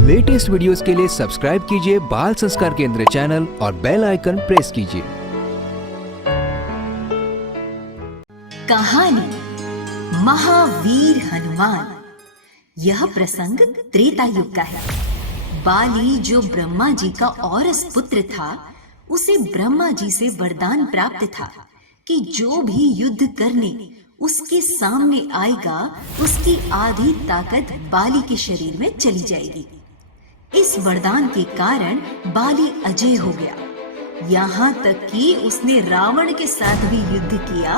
Latest videos के लिए subscribe कीजिए बाल संस्कार केंद्र चैनल और बेल आइकन प्रेस कीजिए। कहानी महावीर हनुमान। यह प्रसंग त्रेता युग का है। बाली जो ब्रह्मा जी का औरस पुत्र था, उसे ब्रह्मा जी से वरदान प्राप्त था कि जो भी युद्ध करने उसके सामने आएगा, उसकी आधी ताकत बाली के शरीर में चली जाएगी। इस वरदान के कारण बाली अजय हो गया। यहाँ तक कि उसने रावण के साथ भी युद्ध किया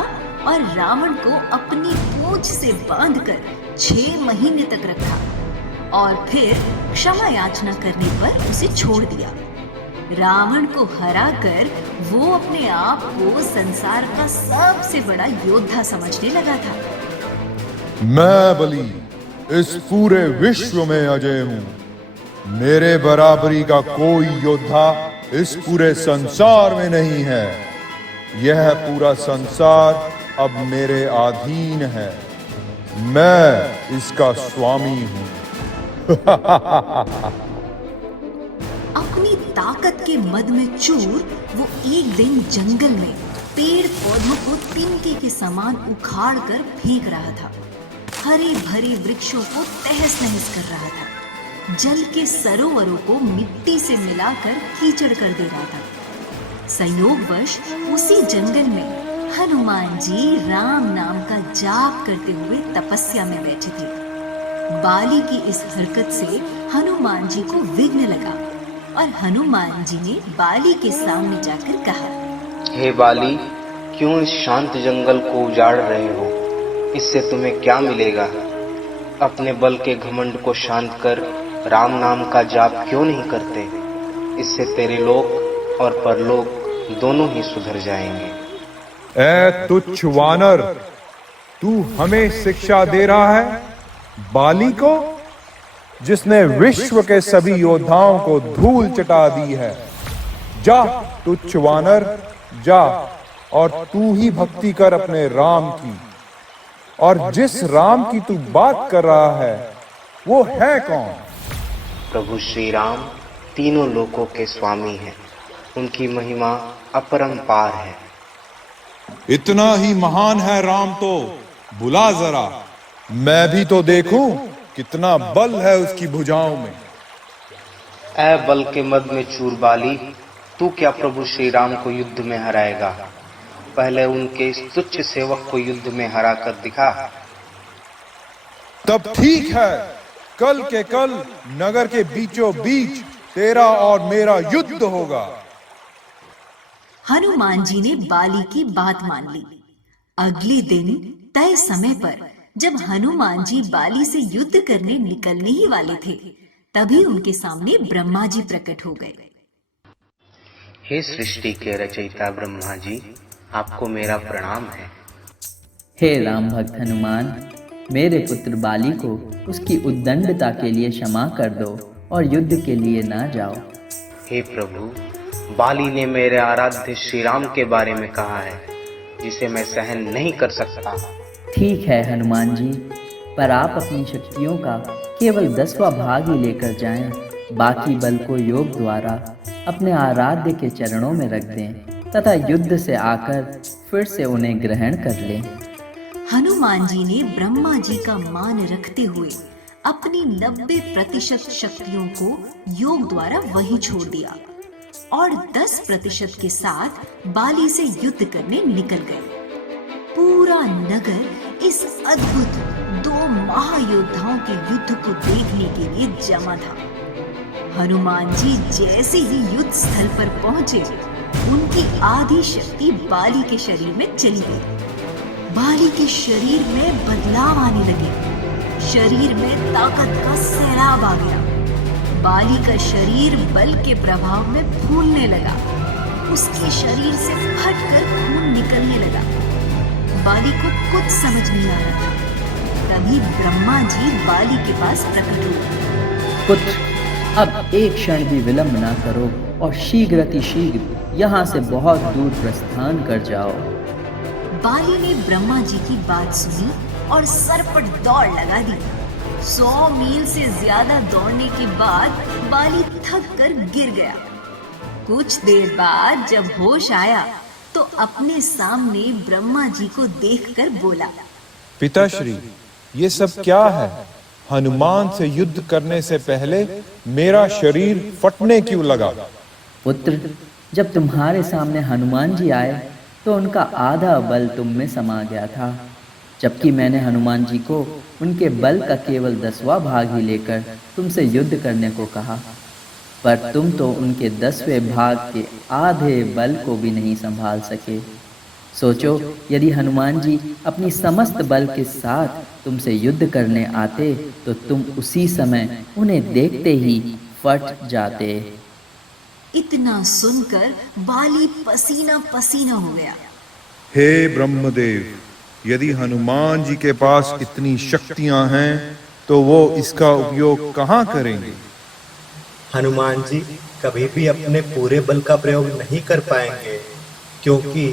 और रावण को अपनी पूंछ से बांधकर 6 महीने तक रखा और फिर क्षमा याचना करने पर उसे छोड़ दिया। रावण को हराकर वो अपने आप को संसार का सबसे बड़ा योद्धा समझने लगा था। मैं बलि इस पूरे विश्व में अजय हूँ। मेरे बराबरी का कोई योद्धा इस पूरे संसार में नहीं है। यह पूरा संसार अब मेरे अधीन है। मैं इसका स्वामी हूँ। अपनी ताकत के मद में चूर वो एक दिन जंगल में पेड़ पौधों को तिनके के समान उखाड़ कर फेंक रहा था। हरे भरे वृक्षों को तहस नहस कर रहा था। जल के सरोवरों को मिट्टी से मिलाकर कीचड़ कर दे रहा था। संयोगवश उसी जंगल में हनुमान जी राम नाम का जाप करते हुए तपस्या में बैठे थे। बाली की इस हरकत से हनुमान जी को विघ्न लगा और हनुमान जी ने बाली के सामने जाकर कहा, हे बाली, क्यों इस शांत जंगल को उजाड़ रहे हो? इससे तुम्हें क्या मिलेगा? अपने बल के घमंड को शांत कर राम नाम का जाप क्यों नहीं करते? इससे तेरे लोक और परलोक दोनों ही सुधर जाएंगे। ऐ तुच्छ वानर, तू हमें शिक्षा दे रहा है, बाली को, जिसने विश्व के सभी योद्धाओं को धूल चटा दी है। जा तुच्छ वानर, जा और तू ही भक्ति कर अपने राम की। और जिस राम की तू बात कर रहा है वो है कौन? प्रभु श्री राम तीनों लोकों के स्वामी हैं। उनकी महिमा अपरंपार है। इतना ही महान है राम तो बुला जरा, मैं भी तो देखूं कितना बल है उसकी भुजाओं में। ऐ बल के मद में चूर बाली, तू क्या प्रभु श्री राम को युद्ध में हराएगा? पहले उनके इस तुच्छ सेवक को युद्ध में हरा कर दिखा। तब ठीक है, कल के कल नगर के बीचों बीच तेरा और मेरा युद्ध होगा। हनुमान जी ने बाली की बात मान ली। अगले दिन तय समय पर जब हनुमान जी बाली से युद्ध करने निकलने ही वाले थे, तभी उनके सामने ब्रह्मा जी प्रकट हो गए। हे सृष्टि के रचयिता ब्रह्मा जी, आपको मेरा प्रणाम है। हे राम भक्त हनुमान, मेरे पुत्र बाली को उसकी उद्दंडता के लिए क्षमा कर दो और युद्ध के लिए ना जाओ। हे प्रभु, बाली ने मेरे आराध्य श्री राम के बारे में कहा है, जिसे मैं सहन नहीं कर सकता। ठीक है हनुमान जी, पर आप अपनी शक्तियों का केवल 10वां भाग ही लेकर जाएं। बाकी बल को योग द्वारा अपने आराध्य के चरणों में रख दें तथा युद्ध से आकर फिर से उन्हें ग्रहण कर लें। हनुमान जी ने ब्रह्मा जी का मान रखते हुए अपनी 90% शक्तियों को योग द्वारा वहीं छोड़ दिया और 10% के साथ बाली से युद्ध करने निकल गए। पूरा नगर इस अद्भुत 2 महायोद्धाओं के युद्ध को देखने के लिए जमा था। हनुमान जी जैसे ही युद्ध स्थल पर पहुंचे, उनकी आधी शक्ति बाली के शरीर में चली गई। बाली के शरीर में बदलाव आने लगे। शरीर में ताकत का सैलाब आ गया। बाली का शरीर बल के प्रभाव में फूलने लगा। उसके शरीर से फटकर खून निकलने लगा। बाली को कुछ समझ नहीं आ रहा था। तभी ब्रह्मा जी बाली के पास प्रकट हुए। पुत्र, अब एक क्षण भी विलंब ना करो और शीघ्र यहाँ से बहुत दूर प्रस्थान कर जाओ। बाली ने ब्रह्मा जी की बात सुनी और सरपट दौड़ लगा दी। 100 मील से ज्यादा दौड़ने के बाद बाली थक कर गिर गया। कुछ देर बाद जब होश आया तो अपने सामने ब्रह्मा जी को देखकर बोला, पिताश्री, ये सब क्या है? हनुमान से युद्ध करने से पहले मेरा शरीर फटने क्यों लगा? पुत्र, जब तुम्हारे सामने हनुमान जी आए तो उनका आधा बल तुम में समा गया था, जबकि मैंने हनुमान जी को उनके बल का केवल 10वां भाग ही लेकर तुमसे युद्ध करने को कहा, पर तुम तो उनके 10वें भाग के आधे बल को भी नहीं संभाल सके। सोचो, यदि हनुमान जी अपनी समस्त बल के साथ तुमसे युद्ध करने आते तो तुम उसी समय उन्हें देखते ही फट जाते। इतना सुनकर बाली पसीना पसीना हो गया। हे ब्रह्मदेव, यदि हनुमान जी के पास इतनी शक्तियां हैं तो वो इसका उपयोग कहाँ करेंगे? हनुमान जी कभी भी अपने पूरे बल का प्रयोग नहीं कर पाएंगे, क्योंकि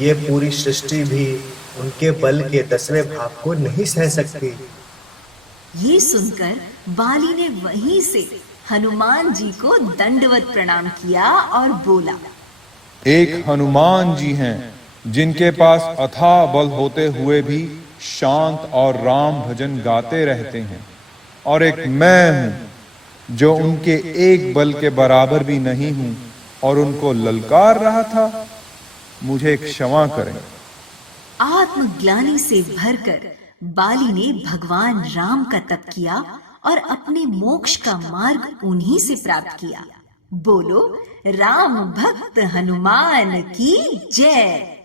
ये पूरी सृष्टि भी उनके बल के 10वें भाग को नहीं सह सकती। ये सुनकर बाली ने वहीं से हनुमान जी को दंडवत प्रणाम किया और बोला, एक हनुमान जी हैं जिनके पास अथाह बल होते हुए भी शांत और राम भजन गाते रहते हैं, और एक मैं हूं जो उनके एक बल के बराबर भी नहीं हूं और उनको ललकार रहा था। मुझे क्षमा करें। आत्मग्लानि से भरकर बाली ने भगवान राम का तप किया और अपने मोक्ष का मार्ग उन्हीं से प्राप्त किया। बोलो, राम भक्त हनुमान की जय।